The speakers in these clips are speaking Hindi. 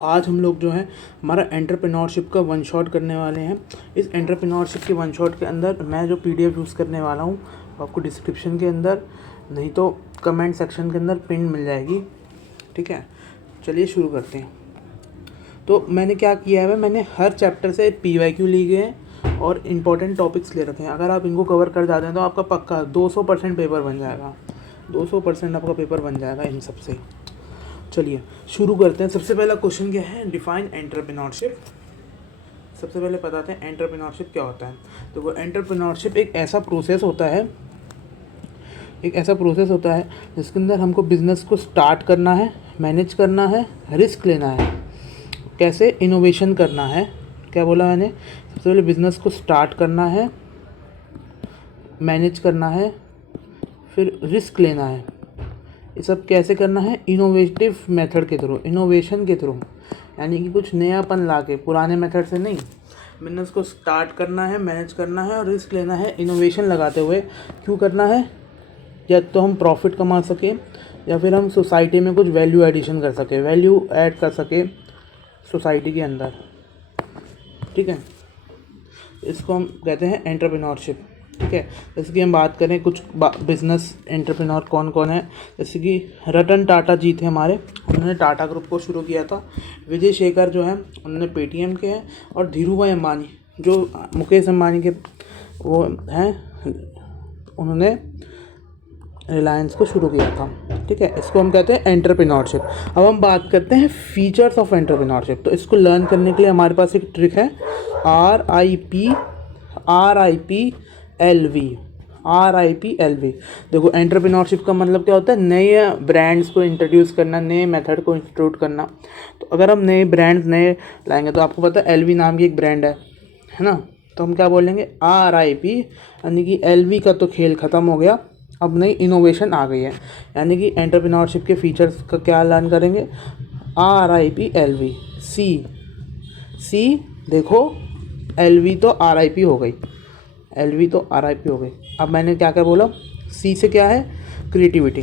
आज हम लोग जो है हमारा एंटरप्रेन्योरशिप का वन शॉट करने वाले हैं। इस एंटरप्रेन्योरशिप के वन शॉट के अंदर मैं जो पीडीएफ यूज़ करने वाला हूँ आपको डिस्क्रिप्शन के अंदर नहीं तो कमेंट सेक्शन के अंदर पिन मिल जाएगी। ठीक है, चलिए शुरू करते हैं। तो मैंने क्या किया है, मैंने हर चैप्टर से PYQ लिए हैं और इम्पोर्टेंट टॉपिक्स ले रखे हैं। अगर आप इनको कवर कर जाते हैं तो आपका पक्का 200% पेपर बन जाएगा। 200% आपका पेपर बन जाएगा इन सब से। चलिए शुरू करते हैं। सबसे पहला क्वेश्चन क्या है, डिफाइन एंटरप्रेन्योरशिप। सबसे पहले बताते हैं एंटरप्रेन्योरशिप क्या होता है। तो वो एंटरप्रेन्योरशिप एक ऐसा प्रोसेस होता है जिसके अंदर हमको बिज़नेस को स्टार्ट करना है, मैनेज करना है, रिस्क लेना है, कैसे इनोवेशन करना है। क्या बोला मैंने, सबसे पहले बिज़नेस को स्टार्ट करना है, मैनेज करना है, फिर रिस्क लेना है। ये सब कैसे करना है, इनोवेटिव मेथड के थ्रू, इनोवेशन के थ्रू, यानी कि कुछ नयापन ला के, पुराने मेथड से नहीं। बिजनेस को स्टार्ट करना है, मैनेज करना है और रिस्क लेना है इनोवेशन लगाते हुए। क्यों करना है, या तो हम प्रॉफिट कमा सके या फिर हम सोसाइटी में कुछ वैल्यू एडिशन कर सके, वैल्यू ऐड कर सके सोसाइटी के अंदर। ठीक है, इसको हम कहते हैं एंटरप्रेन्योरशिप। ठीक है, जैसे कि हम बात करें कुछ बिजनेस एंटरप्रेन्योर कौन कौन है। जैसे कि रतन टाटा जी थे हमारे, उन्होंने टाटा ग्रुप को शुरू किया था। विजय शेखर जो है उन्होंने पेटीएम के हैं। और धीरूभाई अंबानी जो मुकेश अंबानी के वो हैं, उन्होंने रिलायंस को शुरू किया था। ठीक है, इसको हम कहते हैं एंटरप्रेन्योरशिप। अब हम बात करते हैं फीचर्स ऑफ एंटरप्रेन्योरशिप। तो इसको लर्न करने के लिए हमारे पास एक ट्रिक है, RIP LV। देखो एंटरप्रेन्योरशिप का मतलब क्या होता है, नए ब्रांड्स को इंट्रोड्यूस करना, नए मेथड को इंस्टीट्यूट करना। तो अगर हम नए ब्रांड्स नए लाएंगे, तो आपको पता है LV नाम की एक ब्रांड है ना, तो हम क्या बोलेंगे RIP, यानी कि LV का तो खेल ख़त्म हो गया, अब नई इनोवेशन आ गई है। यानी कि एंटरप्रेन्योरशिप के फीचर्स का क्या लर्न करेंगे, RIP LV। सी देखो LV तो RIP हो गई, LV तो RIP हो गई। अब मैंने क्या क्या बोला, सी से क्या है, क्रिएटिविटी।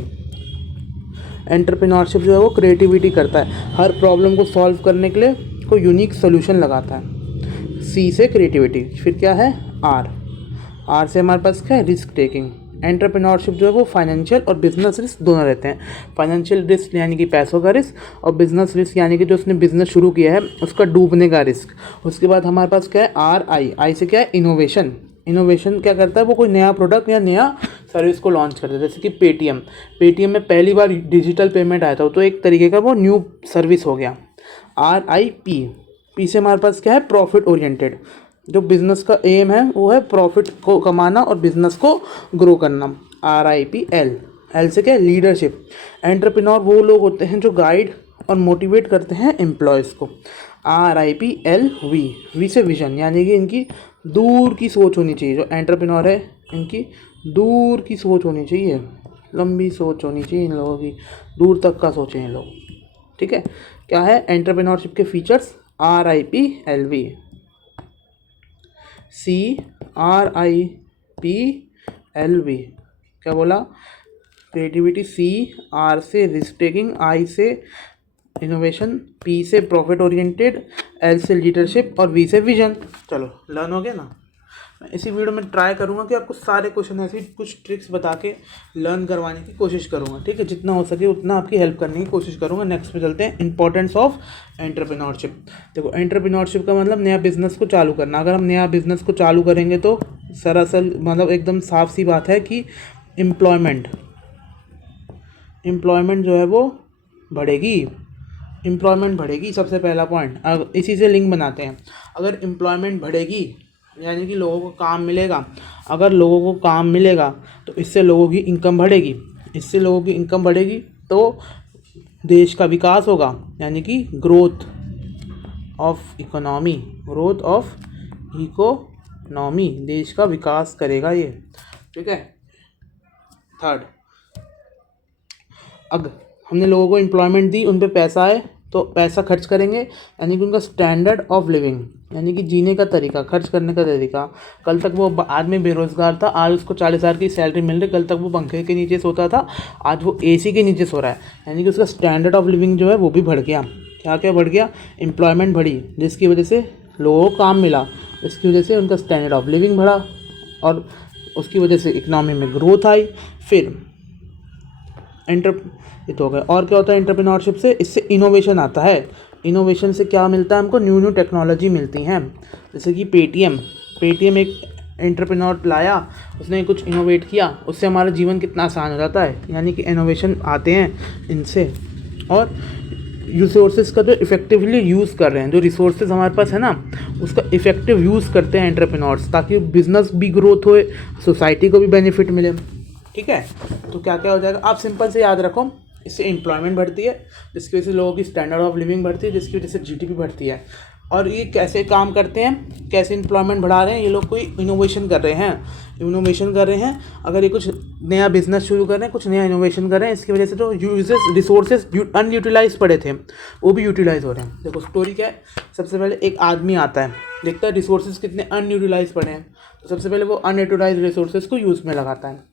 एंटरप्रेन्योरशिप जो है वो क्रिएटिविटी करता है, हर प्रॉब्लम को सॉल्व करने के लिए कोई यूनिक सोल्यूशन लगाता है। सी से क्रिएटिविटी। फिर क्या है, आर से हमारे पास क्या है, रिस्क टेकिंग। एंटरप्रेन्योरशिप जो है वो फाइनेंशियल और बिजनेस रिस्क दोनों रहते हैं। फाइनेंशियल रिस्क यानी कि पैसों का रिस्क, और बिजनेस रिस्क यानी कि जो उसने बिजनेस शुरू किया है उसका डूबने का रिस्क। उसके बाद हमारे पास क्या है, आई से क्या है, इनोवेशन। इनोवेशन क्या करता है, वो कोई नया प्रोडक्ट या नया सर्विस को लॉन्च करता है। जैसे कि पेटीएम में पहली बार डिजिटल पेमेंट आया था, तो एक तरीके का वो न्यू सर्विस हो गया। पी से हमारे पास क्या है, प्रॉफिट ओरिएंटेड। जो बिज़नेस का एम है वो है प्रॉफिट को कमाना और बिज़नेस को ग्रो करना। एल से क्या है, लीडरशिप। एंटरप्रेन्योर वो लोग होते हैं जो गाइड और मोटिवेट करते हैं एम्प्लॉयज़ को। वी से विजन, यानी कि इनकी दूर की सोच होनी चाहिए। जो एंटरप्रेन्योर है इनकी दूर की सोच होनी चाहिए, लंबी सोच होनी चाहिए इन लोगों की, दूर तक का सोचें ये लोग। ठीक है, क्या है एंटरप्रेन्योरशिप के features, RIP LV। CRIP LV क्या बोला, क्रिएटिविटी। R से रिस्क टेकिंग, I से इनोवेशन, P से प्रॉफिट ओरिएंटेड, L से लीडरशिप और V से विजन। चलो लर्न हो गया ना। मैं इसी वीडियो में ट्राई करूँगा कि आपको सारे क्वेश्चन ऐसी कुछ ट्रिक्स बता के लर्न करवाने की कोशिश करूँगा। ठीक है, जितना हो सके उतना आपकी हेल्प करने की कोशिश करूँगा। नेक्स्ट पे चलते हैं, इंपॉर्टेंस ऑफ एंटरप्रेन्योरशिप। देखो एंटरप्रेन्योरशिप का मतलब नया बिजनेस को चालू करना। अगर हम नया बिजनेस को चालू करेंगे तो सरासल मतलब एकदम साफ सी बात है कि एम्प्लॉयमेंट जो है वो बढ़ेगी। एम्प्लॉयमेंट बढ़ेगी, सबसे पहला पॉइंट। अब इसी से लिंक बनाते हैं। अगर एम्प्लॉयमेंट बढ़ेगी यानी कि लोगों को काम मिलेगा। अगर लोगों को काम मिलेगा तो इससे लोगों की इनकम बढ़ेगी। इससे लोगों की इनकम बढ़ेगी तो देश का विकास होगा, यानी कि ग्रोथ ऑफ इकोनॉमी। देश का विकास करेगा ये। ठीक है, थर्ड, अगर हमने लोगों को एम्प्लॉयमेंट दी, उन पे पैसा आए तो पैसा खर्च करेंगे, यानी कि उनका स्टैंडर्ड ऑफ लिविंग, यानी कि जीने का तरीका, खर्च करने का तरीका। कल तक वो आदमी बेरोज़गार था, आज उसको 40,000 की सैलरी मिल रही। कल तक वो पंखे के नीचे सोता था, आज वो AC के नीचे सो रहा है, यानी कि उसका स्टैंडर्ड ऑफ लिविंग जो है वो भी बढ़ गया। क्या क्या बढ़ गया, एम्प्लॉयमेंट बढ़ी, जिसकी वजह से लोगों को काम मिला, इसकी वजह से उनका स्टैंडर्ड ऑफ लिविंग बढ़ा और उसकी वजह से इकनॉमी में ग्रोथ आई। फिर ये तो हो गया। और क्या होता है एंटरप्रेन्योरशिप से, इससे इनोवेशन आता है। इनोवेशन से क्या मिलता है हमको, न्यू न्यू टेक्नोलॉजी मिलती हैं। जैसे कि पेटीएम एक एंटरप्रेन्योर लाया, उसने कुछ इनोवेट किया, उससे हमारा जीवन कितना आसान हो जाता है। यानी कि इनोवेशन आते हैं इनसे। और रिसोर्सेज का जो इफ़ेक्टिवली यूज़ कर रहे हैं, जो रिसोर्सेज हमारे पास है ना, उसका इफ़ेक्टिव यूज़ करते हैं एंटरप्रेन्योर्स, ताकि बिजनेस भी ग्रोथ होए, सोसाइटी को भी बेनिफिट मिले। ठीक है, तो क्या क्या हो जाएगा, आप सिंपल से याद रखो। इससे एम्प्लॉयमेंट बढ़ती है, जिसकी वजह से लोगों की स्टैंडर्ड ऑफ लिविंग बढ़ती है, जिसकी वजह से जीडीपी बढ़ती है। और ये कैसे काम करते हैं, कैसे एम्प्लॉयमेंट बढ़ा रहे हैं, ये लोग कोई इनोवेशन कर रहे हैं। अगर ये कुछ नया बिजनेस शुरू कर रहे हैं, कुछ नया इनोवेशन कर रहे हैं, इसकी वजह से जो रिसोर्सेज अनयूटिलाइज पड़े थे वो भी यूटिलाइज हो रहे हैं। देखो स्टोरी क्या है, सबसे पहले एक आदमी आता है, देखता है रिसोर्सेज कितने अनयूटिलाइज पड़े हैं, तो सबसे पहले वो अनयूटिलाइज रिसोर्सेज को यूज़ में लगाता है।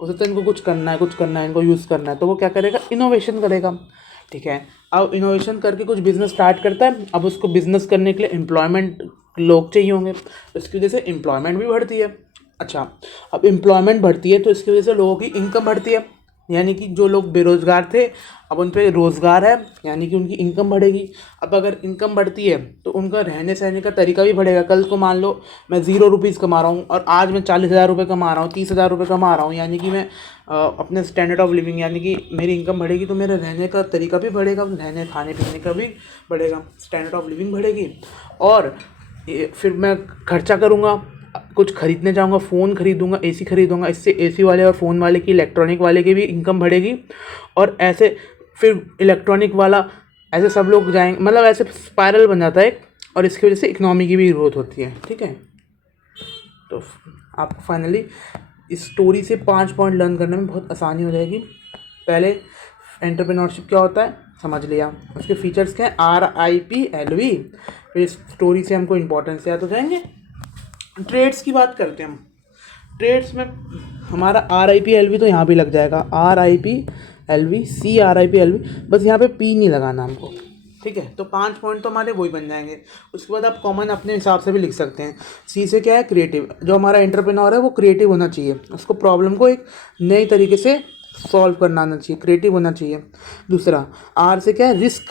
हो सकता है इनको कुछ करना है, इनको यूज़ करना है, तो वो क्या करेगा, इनोवेशन करेगा। ठीक है, अब इनोवेशन करके कुछ बिजनेस स्टार्ट करता है। अब उसको बिजनेस करने के लिए एम्प्लॉयमेंट लोग चाहिए होंगे, तो इसकी वजह से एम्प्लॉयमेंट भी बढ़ती है। अच्छा, अब एम्प्लॉयमेंट बढ़ती है तो इसकी वजह से लोगों की इनकम बढ़ती है, यानी कि जो लोग बेरोज़गार थे अब उन पे रोज़गार है, यानी कि उनकी इनकम बढ़ेगी। अब अगर इनकम बढ़ती है तो उनका रहने सहने का तरीका भी बढ़ेगा। कल को मान लो मैं 0 रुपीज़ कमा रहा हूँ और आज मैं 40,000 रुपये कमा रहा हूँ, 30,000 रुपये कमा रहा हूँ, यानी कि मैं अपने स्टैंडर्ड ऑफ लिविंग, यानी कि मेरी इनकम बढ़ेगी तो मेरे रहने का तरीका भी बढ़ेगा, रहने खाने पीने का भी बढ़ेगा, स्टैंडर्ड ऑफ लिविंग बढ़ेगी। और फिर मैं खर्चा करूँगा, कुछ खरीदने जाऊँगा, फ़ोन खरीदूँगा, एसी खरीदूँगा, इससे एसी वाले और फ़ोन वाले की, इलेक्ट्रॉनिक वाले की भी इनकम बढ़ेगी। और ऐसे फिर इलेक्ट्रॉनिक वाला, ऐसे सब लोग जाएंगे, मतलब ऐसे स्पायरल बन जाता है और इसकी वजह से इकनॉमी की भी ग्रोथ होती है। ठीक है, तो आपको फाइनली इस स्टोरी से 5 पॉइंट लर्न करने में बहुत आसानी हो जाएगी। पहले एंटरप्रेन्योरशिप क्या होता है समझ लिया, उसके फीचर्स क्या हैं, RIPLV। फिर इस स्टोरी से हमको इम्पोर्टेंस याद हो जाएंगे। ट्रेड्स की बात करते हैं हम। ट्रेड्स में हमारा RIPLV तो यहाँ भी लग जाएगा, RIPLV, CRIPLV, बस यहाँ पे P नहीं लगाना हमको। ठीक है, तो 5 पॉइंट तो हमारे वही बन जाएंगे। उसके बाद आप कॉमन अपने हिसाब से भी लिख सकते हैं। C से क्या है, क्रिएटिव। जो हमारा एंटरप्रेन्योर है वो क्रिएटिव होना चाहिए, उसको प्रॉब्लम को एक नए तरीके से सॉल्व करना आना चाहिए, क्रिएटिव होना चाहिए। दूसरा, R से क्या है, रिस्क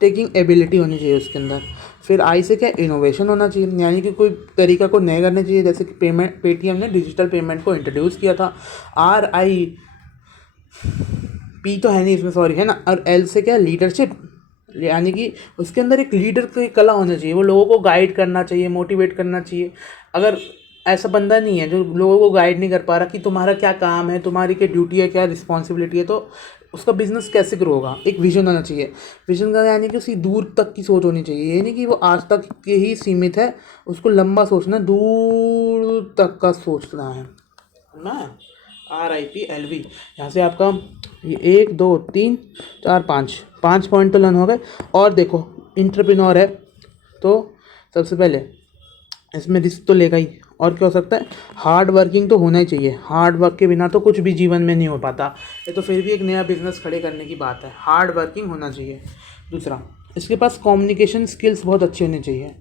टेकिंग एबिलिटी होनी चाहिए उसके अंदर। फिर I से क्या, इनोवेशन होना चाहिए, यानी कि कोई तरीका को नए करना चाहिए। जैसे कि पेटीएम ने डिजिटल पेमेंट को इंट्रोड्यूस किया था। P तो है नहीं इसमें, सॉरी, है ना। और L से क्या, लीडरशिप, यानी कि उसके अंदर एक लीडर की कला होना चाहिए, वो लोगों को गाइड करना चाहिए, मोटिवेट करना चाहिए। अगर ऐसा बंदा नहीं है जो लोगों को गाइड नहीं कर पा रहा कि तुम्हारा क्या काम है, तुम्हारी क्या ड्यूटी है, क्या रिस्पॉन्सिबिलिटी है, तो उसका बिजनेस कैसे ग्रो होगा। एक विजन होना चाहिए। विजन का यानी कि उसकी दूर तक की सोच होनी चाहिए, ये नहीं कि वो आज तक के ही सीमित है, उसको लंबा सोचना, दूर तक का सोचना है ना। RIPLV, यहाँ से आपका ये 1 2 3 4 5 पॉइंट तो लर्न हो गए। और देखो एंटरप्रेन्योर है तो सबसे पहले इसमें रिस्क तो लेगा ही, और क्या हो सकता है, हार्ड वर्किंग तो होना ही चाहिए। हार्ड वर्क के बिना तो कुछ भी जीवन में नहीं हो पाता। ये तो फिर भी एक नया बिजनेस खड़े करने की बात है, हार्ड वर्किंग होना चाहिए। दूसरा, इसके पास कम्युनिकेशन स्किल्स बहुत अच्छी होनी चाहिए,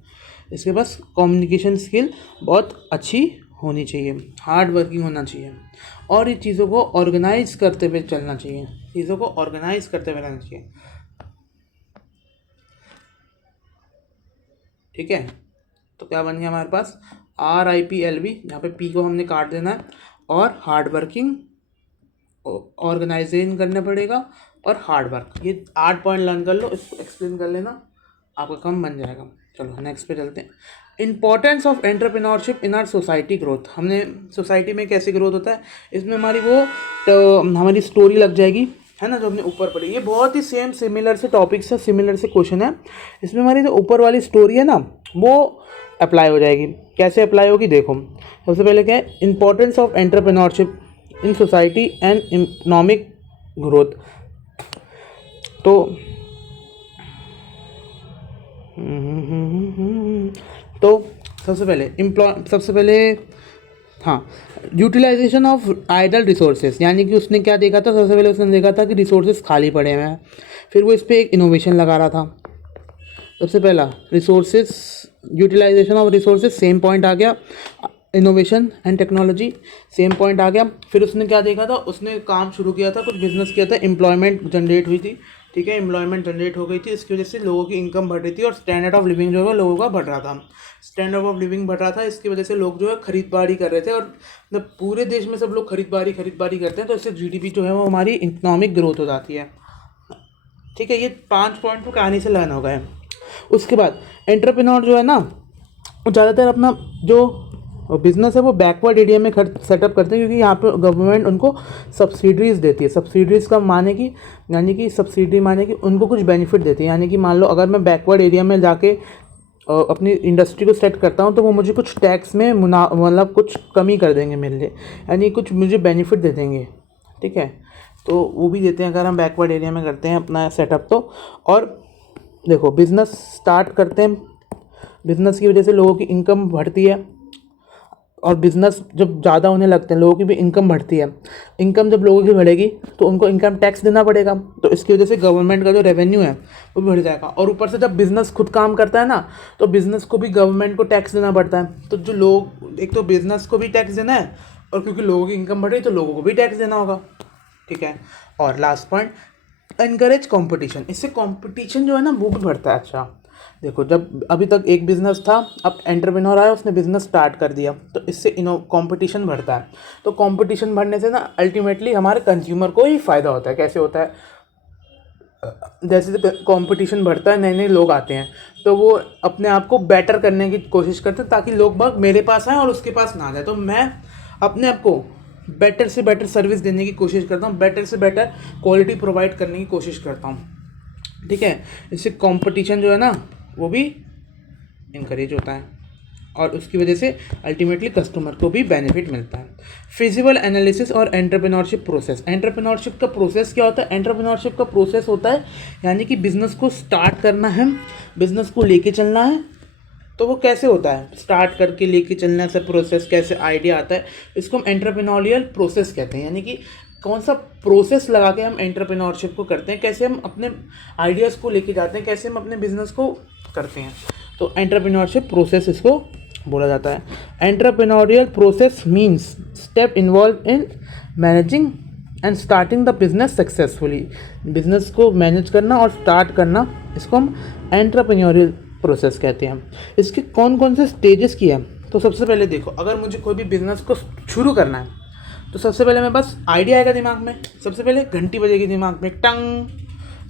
इसके पास कम्युनिकेशन स्किल बहुत अच्छी होनी चाहिए, हार्ड वर्किंग होना चाहिए। और ये चीज़ों को ऑर्गेनाइज करते हुए चलना चाहिए, चीज़ों को ऑर्गेनाइज करते हुए रहना चाहिए। ठीक है, तो क्या बन गया हमारे पास, RIPLV, यहाँ पे P को हमने काट देना है, और हार्ड वर्किंग, ऑर्गेनाइजेशन करना पड़ेगा, और हार्ड वर्क। ये 8 पॉइंट लर्न कर लो, इसको एक्सप्लेन कर लेना, आपका काम बन जाएगा। चलो नेक्स्ट पे चलते हैं। Importance of entrepreneurship in our society growth. हमने सोसाइटी में कैसे ग्रोथ होता है, इसमें हमारी वो तो हमारी स्टोरी लग जाएगी, है ना, जो हमने ऊपर पढ़ी। ये बहुत ही सेम सिमिलर से टॉपिक से सिमिलर से क्वेश्चन है। इसमें हमारी जो ऊपर वाली स्टोरी है ना, वो अप्लाई हो जाएगी। कैसे अप्लाई होगी, देखो सबसे पहले क्या है, importance of entrepreneurship in society and economic growth. तो तो सबसे पहले हाँ, यूटिलाइजेशन ऑफ आइडल रिसोर्सेज, यानी कि उसने क्या देखा था, सबसे पहले उसने देखा था कि रिसोर्सेज खाली पड़े हुए हैं, फिर वो इस पर एक इनोवेशन लगा रहा था। सबसे पहला resources, utilization of resources, same point आ गया। Innovation and technology, same point आ गया। फिर उसने क्या देखा था, उसने काम शुरू किया था, कुछ बिजनेस किया था, एम्प्लॉयमेंट जनरेट हुई थी, ठीक है, एम्प्लॉयमेंट जनरेट हो गई थी, इसकी वजह से लोगों की इनकम बढ़ रही थी और स्टैंडर्ड ऑफ लिविंग जो है लोगों का बढ़ रहा था। स्टैंडर्ड ऑफ लिविंग बढ़ रहा था, इसकी वजह से लोग जो है खरीददारी कर रहे थे, और जब पूरे देश में सब लोग खरीददारी करते हैं तो इससे जीडीपी जो है वो हमारी इकोनॉमिक ग्रोथ हो जाती है, ठीक है। ये 5 पॉइंट तो कहानी से लर्न हो गए। उसके बाद एंटरप्रेन्योर जो है ना, वो ज़्यादातर अपना जो बिजनेस है वो बैकवर्ड एरिया में सेटअप करते हैं, क्योंकि यहाँ पे गवर्नमेंट उनको सब्सिडीज़ देती है। सब्सिडीज़ का माने कि, यानी कि सब्सिडी माने कि उनको कुछ बेनिफिट देती है, यानी कि मान लो अगर मैं बैकवर्ड एरिया में जाके अपनी इंडस्ट्री को सेट करता हूँ तो वो मुझे कुछ टैक्स में मतलब कुछ कमी कर देंगे मेरे लिए, यानी कुछ मुझे बेनिफिट दे देंगे, ठीक है। तो वो भी देते हैं अगर हम बैकवर्ड एरिया में करते हैं अपना सेटअप तो। और देखो, बिज़नेस स्टार्ट करते हैं, बिज़नेस की वजह से लोगों की इनकम बढ़ती है, और बिज़नेस जब ज़्यादा होने लगते हैं लोगों की भी इनकम बढ़ती है। इनकम जब लोगों की बढ़ेगी तो उनको इनकम टैक्स देना पड़ेगा, तो इसकी वजह से गवर्नमेंट का जो रेवेन्यू है वो भी बढ़ जाएगा। और ऊपर से जब बिज़नेस खुद काम करता है ना, तो बिज़नेस को भी गवर्नमेंट को टैक्स देना पड़ता है। तो जो लोग, एक तो बिज़नेस को भी टैक्स देना है, और क्योंकि लोगों की इनकम बढ़ रही है तो लोगों को भी टैक्स देना होगा, ठीक है। और लास्ट पॉइंट, एनकरेज कंपटीशन, इससे कंपटीशन जो है ना वो भी बढ़ता है। अच्छा देखो, जब अभी तक एक बिज़नेस था, अब एंटरप्रेन्योर आया, उसने बिज़नेस स्टार्ट कर दिया, तो इससे कंपटीशन बढ़ता है। तो कंपटीशन बढ़ने से ना अल्टीमेटली हमारे कंज्यूमर को ही फ़ायदा होता है। कैसे होता है, जैसे कंपटीशन बढ़ता है, नए नए लोग आते हैं, तो वो अपने आप को बेटर करने की कोशिश करते हैं ताकि लोग बाग मेरे पास आएँ और उसके पास ना जाए। तो मैं अपने आप को बेटर से बेटर सर्विस देने की कोशिश करता हूँ, बेटर से बेटर क्वालिटी प्रोवाइड करने की कोशिश करता हूँ, ठीक है। इससे कंपटीशन जो है ना वो भी इनकरेज होता है, और उसकी वजह से अल्टीमेटली कस्टमर को भी बेनिफिट मिलता है। फिजिबल एनालिसिस और एंटरप्रेन्योरशिप प्रोसेस, एंटरप्रेन्योरशिप का प्रोसेस क्या होता है, एंटरप्रेन्योरशिप का प्रोसेस होता है यानी कि बिज़नेस को स्टार्ट करना है, बिज़नेस को लेके चलना है। तो वो कैसे होता है, स्टार्ट करके लेके चलने से प्रोसेस, कैसे आइडिया आता है, इसको हम एंटरप्रेन्योरियल प्रोसेस कहते हैं। यानी कि कौन सा प्रोसेस लगा के हम एंटरप्रेन्योरशिप को करते हैं, कैसे हम अपने आइडियाज़ को लेके जाते हैं, कैसे हम अपने बिजनेस को करते हैं। तो एंटरप्रेन्योरशिप प्रोसेस इसको बोला जाता है। Entrepreneurial process means step involve in managing and starting the business successfully, business को मैनेज करना और स्टार्ट करना, इसको हम एंटरप्रेन्योरियल प्रोसेस कहते हैं। इसके कौन कौन से स्टेजेस की है, तो सबसे पहले देखो, अगर मुझे कोई भी बिज़नेस को शुरू करना है तो सबसे पहले मैं बस आइडिया आएगा दिमाग में, सबसे पहले घंटी बजेगी दिमाग में, टंग,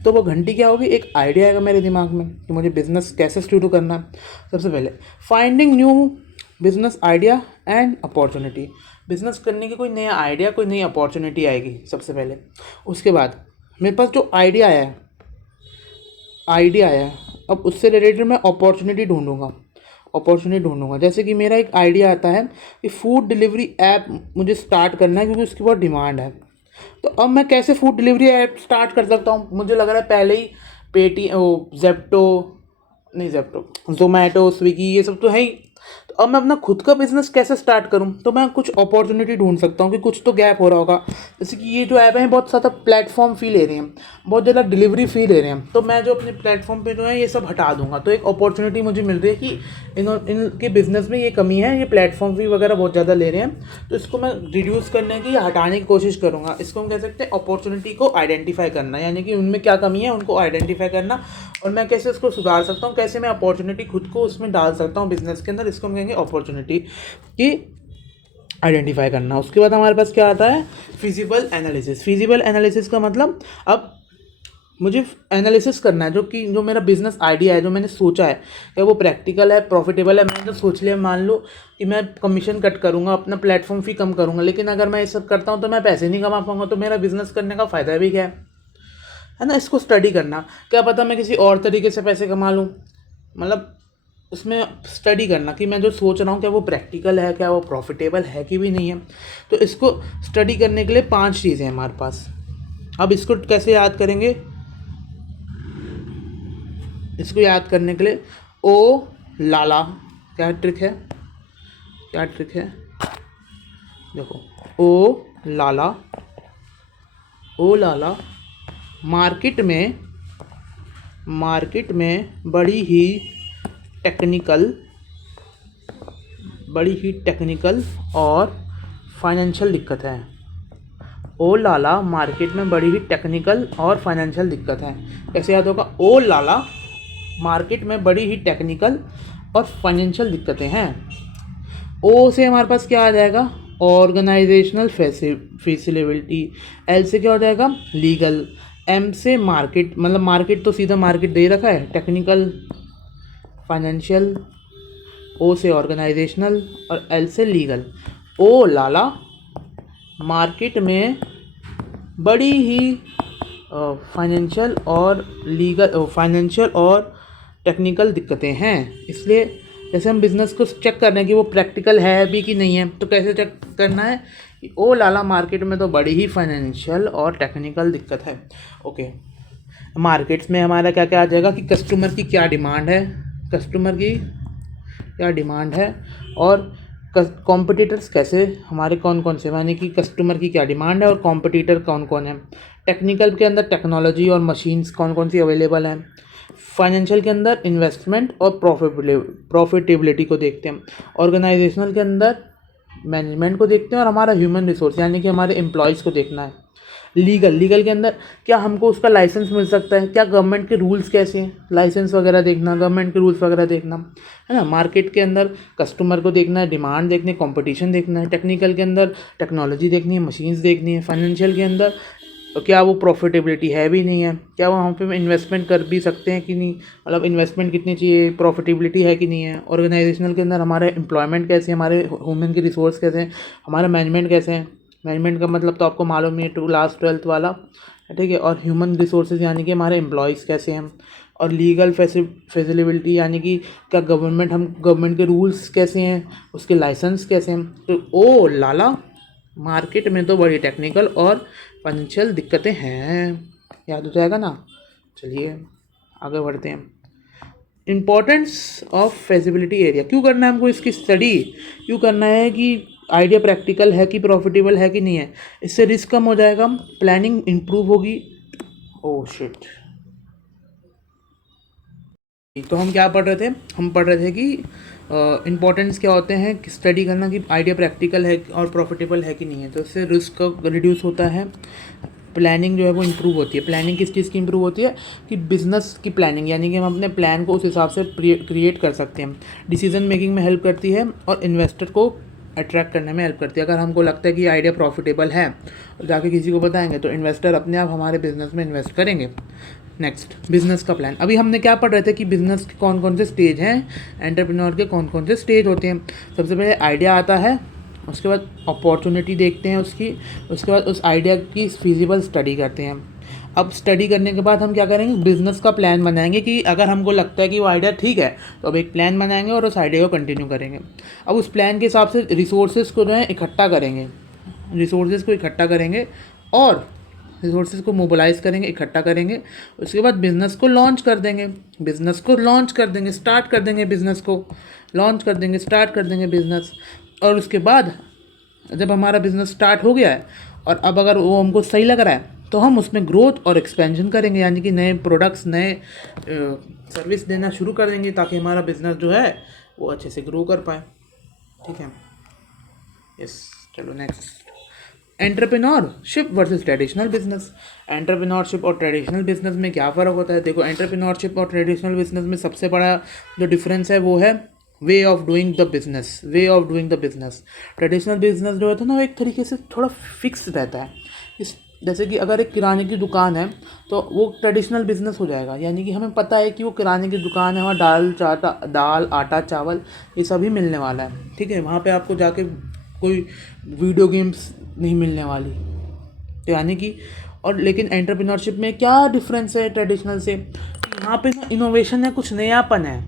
तो वो घंटी क्या होगी, एक आइडिया आएगा मेरे दिमाग में कि मुझे बिज़नेस कैसे शुरू करना है। सबसे पहले finding new business idea and opportunity, business करने की कोई नया आइडिया, कोई नई अपॉर्चुनिटी आएगी सबसे पहले। उसके बाद मेरे पास जो आइडिया आया है, अब उससे रिलेटेड मैं अपॉर्चुनिटी ढूंढूंगा। जैसे कि मेरा एक आइडिया आता है कि फूड डिलीवरी ऐप मुझे स्टार्ट करना है क्योंकि उसकी बहुत डिमांड है। तो अब मैं कैसे फूड डिलीवरी ऐप स्टार्ट कर सकता हूँ, मुझे लग रहा है पहले ही ज़ोमैटो, स्विगी, ये सब तो है ही। तो अब मैं अपना खुद का बिज़नेस कैसे स्टार्ट करूं, तो मैं कुछ अपॉर्चुनिटी ढूंढ सकता हूं कि कुछ तो गैप हो रहा होगा। जैसे कि ये जो ऐप है बहुत ज़्यादा प्लेटफॉर्म फ़ी ले रही हैं, बहुत ज़्यादा डिलीवरी फ़ी ले रहे हैं, तो मैं जो अपने प्लेटफॉर्म पे जो है ये सब हटा दूंगा। तो एक अपॉर्चुनिटी मुझे मिल रही है कि इनके बिज़नेस में ये कमी है, ये प्लेटफॉर्म फ़ी वगैरह बहुत ज़्यादा ले रहे हैं, तो इसको मैं रिड्यूस करने की या हटाने की कोशिश करूँगा। इसको हम कह सकते हैं अपॉर्चुनिटी को आइडेंटिफाई करना, यानी कि उनमें क्या कमी है उनको आइडेंटिफाई करना, और मैं कैसे उसको सुधार सकता हूँ, कैसे मैं अपॉर्चुनिटी खुद को उसमें डाल सकता हूँ बिज़नेस के अंदर, इसको हम कहेंगे अपॉर्चुनिटी की आइडेंटिफाई करना। उसके बाद हमारे पास क्या आता है, फिजिबल एनालिसिस। फिजिबल एनालिसिस का मतलब, अब मुझे एनालिसिस करना है जो मेरा बिज़नेस आइडिया है, जो मैंने सोचा है, क्या वो प्रैक्टिकल है, प्रॉफिटेबल है। मैंने तो सोच लिया, मान लो कि मैं कमीशन कट करूँगा, अपना प्लेटफॉर्म फ़ी कम करूँगा, लेकिन अगर मैं ये सब करता हूँ तो मैं पैसे नहीं कमा पाऊँगा, तो मेरा बिज़नेस करने का फ़ायदा भी क्या है ना। इसको स्टडी करना, क्या पता मैं किसी और तरीके से पैसे कमा लूँ, मतलब उसमें स्टडी करना कि मैं जो सोच रहा हूँ क्या वो प्रैक्टिकल है, क्या वो प्रॉफिटेबल है कि भी नहीं है। तो इसको स्टडी करने के लिए 5 चीज़ें हैं हमारे पास। अब इसको कैसे याद करेंगे, इसको याद करने के लिए ओ लाला, क्या ट्रिक है, देखो, ओ लाला, ओ लाला मार्केट में टेक्निकल बड़ी ही टेक्निकल और फाइनेंशियल दिक्कत है। ओ लाला मार्केट में बड़ी ही टेक्निकल और फाइनेंशियल दिक्कत है। कैसे याद होगा? ओ लाला मार्केट में बड़ी ही टेक्निकल और फाइनेंशियल दिक्कतें हैं। ओ से हमारे पास क्या आ जाएगा? Organisational facility. एल से क्या हो जाएगा? लीगल। एम से मार्केट, मतलब मार्केट तो सीधा मार्केट दे रखा है, टेक्निकल, फाइनेंशियल। ओ से ऑर्गेनाइजेशनल और एल से लीगल। ओ लाला मार्केट में बड़ी ही फाइनेंशियल और टेक्निकल दिक्कतें हैं। इसलिए जैसे हम बिज़नेस को चेक कर रहे हैं कि वो प्रैक्टिकल है भी कि नहीं है, तो कैसे चेक करना है कि ओ लाला मार्केट में तो बड़ी ही फाइनेंशियल और टेक्निकल दिक्कत है। ओके, मार्केट्स में हमारा क्या क्या आ जाएगा कि कस्टमर की क्या डिमांड है, और कॉम्पिटिटर्स कैसे हमारे कौन कौन से, यानी कि कस्टमर की क्या डिमांड है और कॉम्पिटिटर कौन कौन है। टेक्निकल के अंदर टेक्नोलॉजी और मशीन्स कौन कौन सी अवेलेबल हैं। फाइनेंशियल के अंदर इन्वेस्टमेंट और प्रॉफिटेबिलिटी को देखते हैं। ऑर्गेनाइजेशनल के अंदर मैनेजमेंट को देखते हैं और हमारा ह्यूमन रिसोर्स यानी कि हमारे एम्प्लॉयज़ को देखना है। लीगल के अंदर क्या हमको उसका लाइसेंस मिल सकता है, क्या गवर्नमेंट के रूल्स कैसे हैं, लाइसेंस वगैरह देखना, गवर्नमेंट के रूल्स वगैरह देखना है ना। मार्केट के अंदर कस्टमर को देखना है, डिमांड देखनी है, कंपटीशन देखना है। टेक्निकल के अंदर टेक्नोलॉजी देखनी है, मशीन्स देखनी है। फाइनेंशियल के अंदर क्या वो प्रॉफिटेबिलिटी है भी नहीं है, क्या वो हम पे इन्वेस्टमेंट कर भी सकते हैं कि नहीं, मतलब इन्वेस्टमेंट कितनी चाहिए, प्रॉफिटेबिलिटी है कि नहीं है। ऑर्गेनाइजेशनल के अंदर हमारे एम्प्लॉयमेंट कैसे हैं, हमारे ह्यूमन के रिसोर्स कैसे हैं, हमारा मैनेजमेंट कैसे हैं। मैनेजमेंट का मतलब तो आपको मालूम ही है, क्लास 12th वाला, ठीक है। और ह्यूमन रिसोर्सेज यानी कि हमारे एम्प्लॉयज़ कैसे हैं। और लीगल फैसिलिटी यानी कि क्या गवर्नमेंट के रूल्स कैसे हैं, उसके लाइसेंस कैसे हैं। तो ओ लाला मार्केट में तो बड़ी टेक्निकल और फाइनेंशियल दिक्कतें हैं। याद हो जाएगा ना। चलिए आगे बढ़ते हैं। Importance of feasibility area. क्यों करना है हमको इसकी स्टडी? क्यों करना है कि आइडिया प्रैक्टिकल है कि प्रॉफिटेबल है कि नहीं है। इससे रिस्क कम हो जाएगा, प्लानिंग इम्प्रूव होगी। Oh shit. तो हम क्या पढ़ रहे थे? हम पढ़ रहे थे कि इम्पोर्टेंस क्या होते हैं, स्टडी करना कि आइडिया प्रैक्टिकल है और प्रॉफिटेबल है कि नहीं है। तो इससे रिस्क रिड्यूस होता है, प्लानिंग जो है वो इम्प्रूव होती है। प्लानिंग किस चीज़ की इम्प्रूव होती है कि बिज़नेस की प्लानिंग, यानी कि हम अपने प्लान को उस हिसाब से क्रिएट कर सकते हैं। डिसीजन मेकिंग में हेल्प करती है और इन्वेस्टर को अट्रैक्ट करने में हेल्प करती है। अगर हमको लगता है कि आइडिया प्रॉफिटेबल है और जाके किसी को बताएंगे तो इन्वेस्टर अपने आप हमारे बिजनेस में इन्वेस्ट करेंगे। नेक्स्ट, बिज़नेस का प्लान। अभी हमने क्या पढ़ रहे थे कि बिज़नेस के कौन कौन से स्टेज हैं, एंटरप्रेन्योर के कौन कौन से स्टेज होते हैं। सबसे पहले आइडिया आता है, उसके बाद अपॉर्चुनिटी देखते हैं उसकी, उसके बाद उस आइडिया की फिजिबल स्टडी करते हैं। अब स्टडी करने के बाद हम क्या करेंगे? बिज़नेस का प्लान बनाएंगे कि अगर हमको लगता है कि वो आइडिया ठीक है तो अब एक प्लान बनाएंगे और उस आइडिया को कंटिन्यू करेंगे। अब उस प्लान के हिसाब से रिसोर्सेज को जो है इकट्ठा करेंगे और रिसोर्सेज को मोबिलाइज़ करेंगे, इकट्ठा करेंगे। उसके बाद बिज़नेस को लॉन्च कर देंगे, स्टार्ट कर देंगे बिज़नेस। और उसके बाद जब हमारा बिज़नेस स्टार्ट हो गया है और अब अगर वो हमको सही लग रहा है तो हम उसमें ग्रोथ और एक्सपेंशन करेंगे, यानी कि नए प्रोडक्ट्स, नए सर्विस देना शुरू कर देंगे ताकि हमारा बिज़नेस जो है वो अच्छे से ग्रो कर पाए। ठीक है, यस। चलो next, entrepreneurship versus traditional business. Entrepreneurship और ट्रेडिशनल बिजनेस में क्या फ़र्क होता है? देखो, एंटरप्रेन्योरशिप और ट्रेडिशनल बिजनेस में सबसे बड़ा जो डिफरेंस है वो है way of doing the business. Traditional business जो होता है ना, वो एक तरीके से थोड़ा फिक्स रहता है। जैसे कि अगर एक किराने की दुकान है तो वो ट्रेडिशनल बिजनेस हो जाएगा, यानी कि हमें पता है कि वो किराने की दुकान है, वहाँ दाल आटा चावल ये सभी मिलने वाला है। ठीक है, वहाँ पे आपको जाके कोई वीडियो गेम्स नहीं मिलने वाली, तो यानी कि और लेकिन एंटरप्रेन्योरशिप में क्या डिफरेंस है ट्रेडिशनल से? यहाँ पे ना इनोवेशन है, कुछ नयापन है।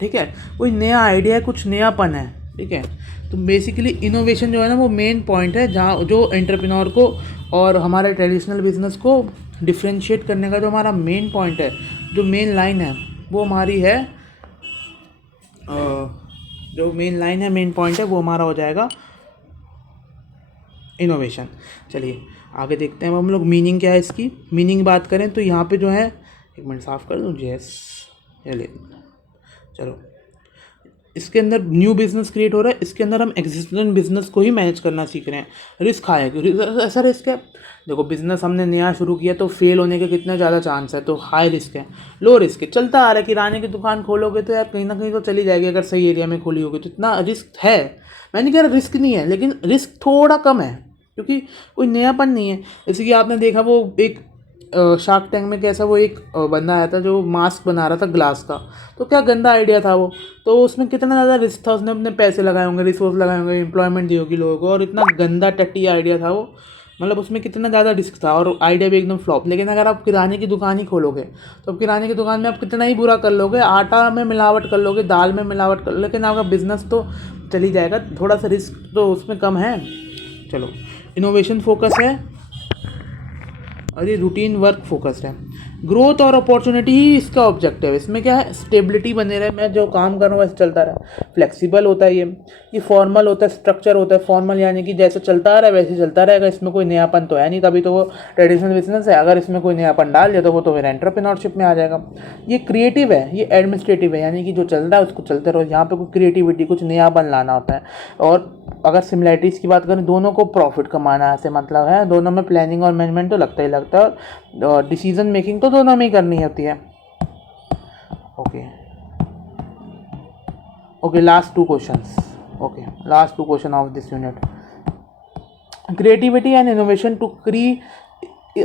ठीक है, कोई नया आइडिया है, कुछ नयापन है। ठीक है, तो बेसिकली इनोवेशन जो है ना वो मेन पॉइंट है, जहाँ जो एंटरप्रेन्योर को और हमारे ट्रेडिशनल बिजनेस को डिफ्रेंशिएट करने का जो हमारा मेन पॉइंट है, जो मेन लाइन है वो हमारी है, मेन पॉइंट है वो हमारा हो जाएगा इनोवेशन। चलिए आगे देखते हैं अब हम लोग मीनिंग क्या है इसकी। मीनिंग बात करें तो यहाँ पे जो है, एक मिनट साफ़ कर दूँ, यस चलिए चलो, इसके अंदर न्यू बिजनेस क्रिएट हो रहा है, इसके अंदर हम एग्जिस्टिंग बिजनेस को ही मैनेज करना सीख रहे हैं। रिस्क हाई है, ऐसा रिस्क है, देखो बिजनेस हमने नया शुरू किया तो फेल होने के कितने ज़्यादा चांस है, तो हाई रिस्क है। लो रिस्क है, चलता आ रहा है, किराने की दुकान खोलोगे तो यार कहीं ना कहीं तो चली जाएगी, अगर सही एरिया में खोली होगी तो इतना रिस्क है। मैं नहीं कह रहा रिस्क नहीं है, लेकिन रिस्क थोड़ा कम है क्योंकि कोई नयापन नहीं है। जैसे कि आपने देखा वो एक शार्क टैंक में कैसा वो एक बंदा आया था जो मास्क बना रहा था ग्लास का, तो क्या गंदा आइडिया था वो, तो उसमें कितना ज़्यादा रिस्क था, उसने अपने पैसे लगाए होंगे, रिसोर्स लगाए होंगे, एम्प्लॉयमेंट दी होगी लोगों को, और इतना गंदा टट्टी आइडिया था वो, मतलब उसमें कितना ज़्यादा रिस्क था और आइडिया भी एकदम फ्लॉप। लेकिन अगर आप किराने की दुकान ही खोलोगे तो अब किराने की दुकान में आप कितना ही बुरा कर लोगे, आटा में मिलावट कर लोगे, दाल में मिलावट कर लो, लेकिन आपका बिजनेस तो चली जाएगा। थोड़ा सा रिस्क तो उसमें कम है। चलो, इनोवेशन फोकस है और ये रूटीन वर्क फोकस्ड है। ग्रोथ और अपॉर्चुनिटी ही इसका ऑब्जेक्टिव है। इसमें क्या है, स्टेबिलिटी बने रहे, मैं जो काम कर रहा हूँ वैसे चलता रहा। फ्लेक्सिबल होता है ये फॉर्मल होता है, स्ट्रक्चर होता है। फॉर्मल यानी कि जैसे चलता आ रहा है वैसे चलता रहेगा, इसमें कोई नयापन तो है नहीं, तभी तो वो ट्रेडिशनल बिजनेस है। अगर इसमें कोई नयापन डाल दिया तो वो तो फिर एंटरप्रेन्योरशिप में आ जाएगा। ये क्रिएटिव है, ये एडमिनिस्ट्रेटिव है, यानी कि जो चल रहा है उसको चलते रहो। यहाँ पे कोई क्रिएटिविटी, कुछ नयापन लाना होता है। और अगर सिमिलैरिटीज़ की बात करें, दोनों को प्रॉफिट कमाना है, ऐसे मतलब है। दोनों में प्लानिंग और मैनेजमेंट तो लगता ही लगता है, और डिसीजन मेकिंग तो दोनों में ही करनी होती है। Okay, last two question of this unit. Creativity and innovation two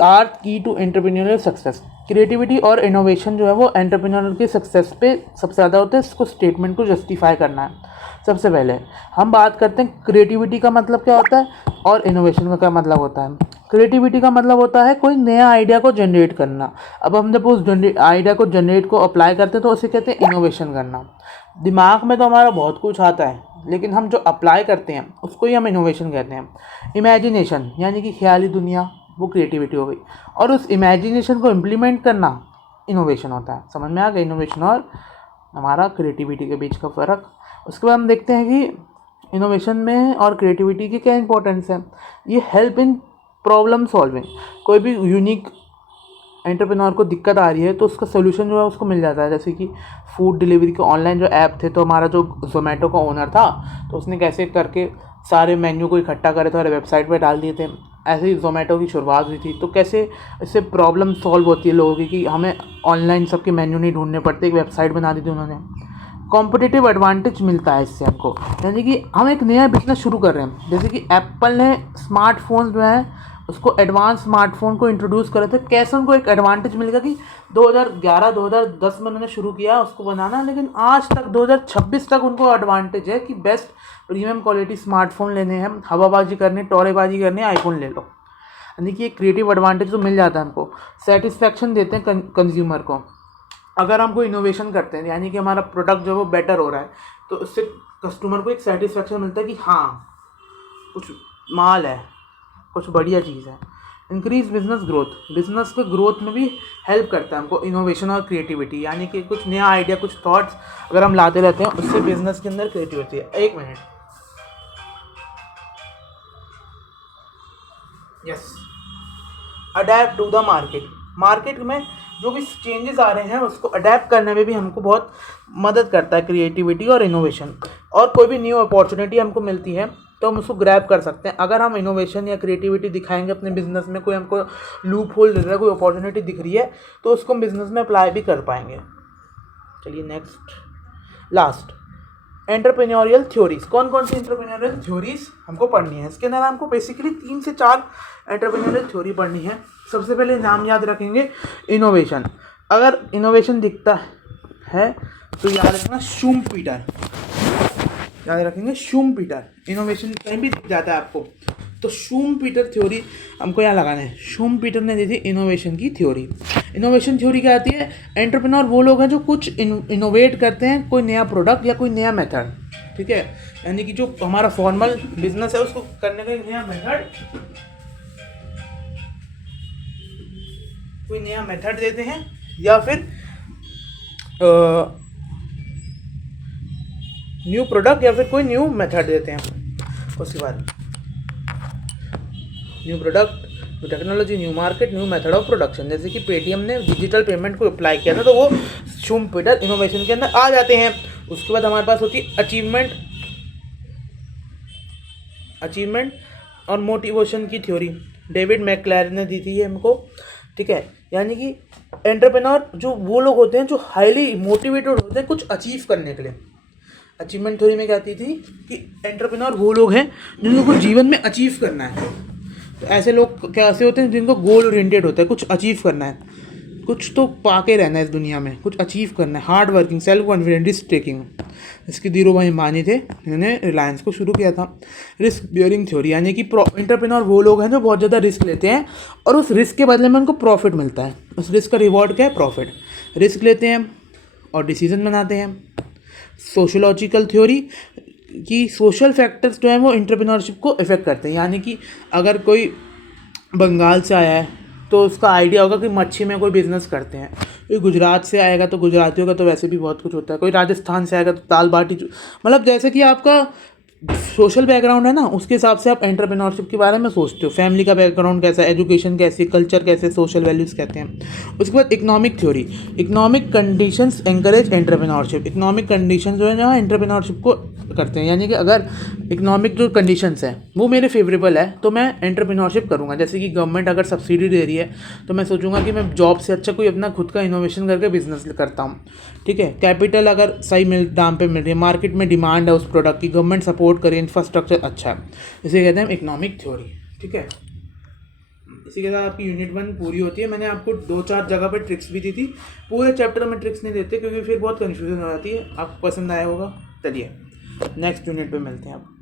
are key to entrepreneurial success. Creativity और इनोवेशन जो है वो एंटरप्रेन्योर के सक्सेस पे सबसे ज़्यादा होता है। इसको स्टेटमेंट को जस्टिफाई करना है। सबसे पहले हम बात करते हैं क्रिएटिविटी का मतलब क्या होता है और इनोवेशन का क्या मतलब होता है। क्रिएटिविटी का मतलब होता है कोई नया आइडिया को जनरेट करना। अब हम जब उस आइडिया को जनरेट को अप्लाई करते हैं तो उसे कहते हैं इनोवेशन करना। दिमाग में तो हमारा बहुत कुछ आता है, लेकिन हम जो अप्लाई करते हैं उसको ही हम इनोवेशन कहते हैं। इमेजिनेशन यानी कि ख्याली दुनिया, वो क्रिएटिविटी हो गई, और उस इमेजिनेशन को इम्प्लीमेंट करना इनोवेशन होता है। समझ में आ गया इनोवेशन और हमारा क्रिएटिविटी के बीच का फ़र्क। उसके बाद हम देखते हैं कि इनोवेशन में और क्रिएटिविटी की क्या इंपॉर्टेंस है। ये हेल्प इन प्रॉब्लम सॉल्विंग। कोई भी यूनिक एंटरप्रेन्योर को दिक्कत आ रही है तो उसका सोल्यूशन जो है उसको मिल जाता है। जैसे कि फूड डिलीवरी के ऑनलाइन जो ऐप थे, तो हमारा जो जोमेटो का ओनर था तो उसने कैसे करके सारे मेन्यू को इकट्ठा करे थे और वेबसाइट पे डाल दिए थे। ऐसे ही जोमेटो की शुरुआत हुई थी। तो कैसे इससे प्रॉब्लम सॉल्व होती है लोगों की कि हमें ऑनलाइन सबके मेन्यू नहीं ढूंढने पड़ते, एक वेबसाइट बना दी थी उन्होंने। कॉम्पिटिटिव एडवांटेज मिलता है इससे हमको, यानी कि हम एक नया बिजनेस शुरू कर रहे हैं। जैसे कि एप्पल ने स्मार्टफोन जो है उसको एडवांस स्मार्टफोन को इंट्रोड्यूस करे थे। कैसे उनको एक एडवांटेज मिलेगा कि 2011-2010 में उन्होंने शुरू किया उसको बनाना, लेकिन आज तक 2026 तक उनको एडवांटेज है कि बेस्ट प्रीमियम क्वालिटी स्मार्टफोन लेने हैं, हवाबाजी करनी, टोरेबाजी करनी, आईफोन ले लो। यानी कि एक क्रिएटिव एडवांटेज तो मिल जाता है हमको। सेटिस्फैक्शन देते हैं कंज्यूमर को। अगर हम कोई इनोवेशन करते हैं यानी कि हमारा प्रोडक्ट जो है वो बेटर हो रहा है, तो उससे कस्टमर को एक सेटिस्फैक्शन मिलता है कि हाँ कुछ माल है, कुछ बढ़िया चीज़ है। इंक्रीज बिजनेस ग्रोथ, बिजनेस के ग्रोथ में भी हेल्प करता है हमको इनोवेशन और क्रिएटिविटी। यानी कि कुछ नया आइडिया, कुछ थॉट्स अगर हम लाते रहते हैं उससे बिजनेस के अंदर क्रिएटिविटी है। एक minute, yes, adapt to the market. Market में जो भी चेंजेस आ रहे हैं उसको अडेप्ट करने में भी हमको बहुत मदद करता है क्रिएटिविटी और इनोवेशन। और कोई भी न्यू अपॉर्चुनिटी हमको मिलती है तो हम उसको ग्रैब कर सकते हैं। अगर हम इनोवेशन या क्रिएटिविटी दिखाएंगे अपने बिजनेस में, कोई हमको लूप होल दिख रहा है, कोई अपॉर्चुनिटी दिख रही है, तो उसको हम बिजनेस में अप्लाई भी कर पाएंगे। चलिए नेक्स्ट, लास्ट, एंटरप्रेन्योरियल थ्योरीज। कौन कौन सी एंटरप्रेन्योरियल थ्योरीज हमको पढ़नी है। इसके अंदर हमको बेसिकली 3 से 4 एंटरप्रेन्योरियल थ्योरी पढ़नी है। सबसे पहले नाम याद रखेंगे इनोवेशन। अगर इनोवेशन दिखता है तो याद रखना शुम्पीटर, याद रखेंगे शुम्पीटर। इनोवेशन कहीं भी दिख जाता है आपको तो शुम्पीटर थ्योरी हमको यहाँ लगाना है। शुम्पीटर ने दी थी इनोवेशन की थ्योरी। इनोवेशन थ्योरी क्या आती है, एंटरप्रेन्योर वो लोग हैं जो कुछ इनोवेट करते हैं, कोई नया प्रोडक्ट या कोई नया मेथड, ठीक है। यानी कि जो हमारा फॉर्मल बिजनेस है उसको करने का एक नया मेथड, कोई नया मेथड देते हैं या फिर न्यू प्रोडक्ट या फिर कोई न्यू मेथड देते हैं। उसके बाद new product, new technology, new market, new method of production. जैसे कि पेटीएम ने डिजिटल पेमेंट को अप्लाई किया था तो वो शुम्पेटर इनोवेशन के अंदर आ जाते हैं। उसके बाद हमारे पास होती है अचीवमेंट और मोटिवेशन की थ्योरी, डेविड मैकक्लेरन ने दी थी ये हमको, ठीक है। यानी कि एंटरप्रेन्योर जो वो लोग होते हैं जो हाईली मोटिवेटेड होते हैं कुछ अचीव करने के लिए। अचीवमेंट थ्योरी में कहती थी कि एंटरप्रेन्योर वो लोग हैं जिनको कुछ जीवन में अचीव करना है। तो ऐसे लोग कैसे होते हैं जिनको गोल ओरिएंटेड होता है, कुछ अचीव करना है, कुछ तो पाके रहना है इस दुनिया में, कुछ अचीव करना है, hard working, self confident, risk taking. इसकी धीरू भाई अंबानी थे, इन्होंने रिलायंस को शुरू किया था। रिस्क बियरिंग थ्योरी, यानी कि एंटरप्रेन्योर वो लोग हैं जो बहुत ज़्यादा रिस्क लेते हैं और उस रिस्क के बदले में उनको प्रॉफिट मिलता है। उस रिस्क का रिवॉर्ड क्या है? प्रॉफिट। रिस्क लेते हैं और डिसीजन बनाते हैं। सोशोलॉजिकल थ्योरी कि सोशल फैक्टर्स जो हैं वो एंटरप्रेन्योरशिप को इफेक्ट करते हैं। यानी कि अगर कोई बंगाल से आया है तो उसका आइडिया होगा कि मच्छी में कोई बिज़नेस करते हैं। कोई गुजरात से आएगा तो गुजरातियों का तो वैसे भी बहुत कुछ होता है। कोई राजस्थान से आएगा तो दाल बाटी, मतलब जैसे कि आपका सोशल बैकग्राउंड है ना, उसके हिसाब से आप एंटरप्रेन्योरशिप के बारे में सोचते हो। फैमिली का बैकग्राउंड कैसा है, एजुकेशन कैसी, कल्चर कैसे, सोशल वैल्यूज़ कहते हैं। उसके बाद economic theory, economic conditions encourage entrepreneurship. Economic condition जो है जहाँ एंटरप्रेन्योरशिप को करते हैं, यानी कि अगर इकोनॉमिक जो कंडीशंस हैं वो मेरे फेवरेबल है तो मैं एंटरप्रेन्योरशिप करूँगा। जैसे कि गवर्नमेंट अगर सब्सिडी दे रही है तो मैं सोचूंगा कि मैं जॉब से अच्छा कोई अपना खुद का इनोवेशन करके बिजनेस करता हूँ, ठीक है। कैपिटल अगर सही दाम पे मिल रही है, मार्केट में डिमांड है उस प्रोडक्ट की, गवर्नमेंट सपोर्ट करे, इंफ्रास्ट्रक्चर अच्छा है, इसे कहते हैं इकोनॉमिक थ्योरी, ठीक है। इसी के साथ आपकी यूनिट 1 पूरी होती है। मैंने आपको 2-4 जगह पर ट्रिक्स भी दी थी। पूरे चैप्टर में ट्रिक्स नहीं देते क्योंकि फिर बहुत कन्फ्यूजन हो जाती है। आपको पसंद आया होगा। चलिए नेक्स्ट यूनिट पे मिलते हैं आप।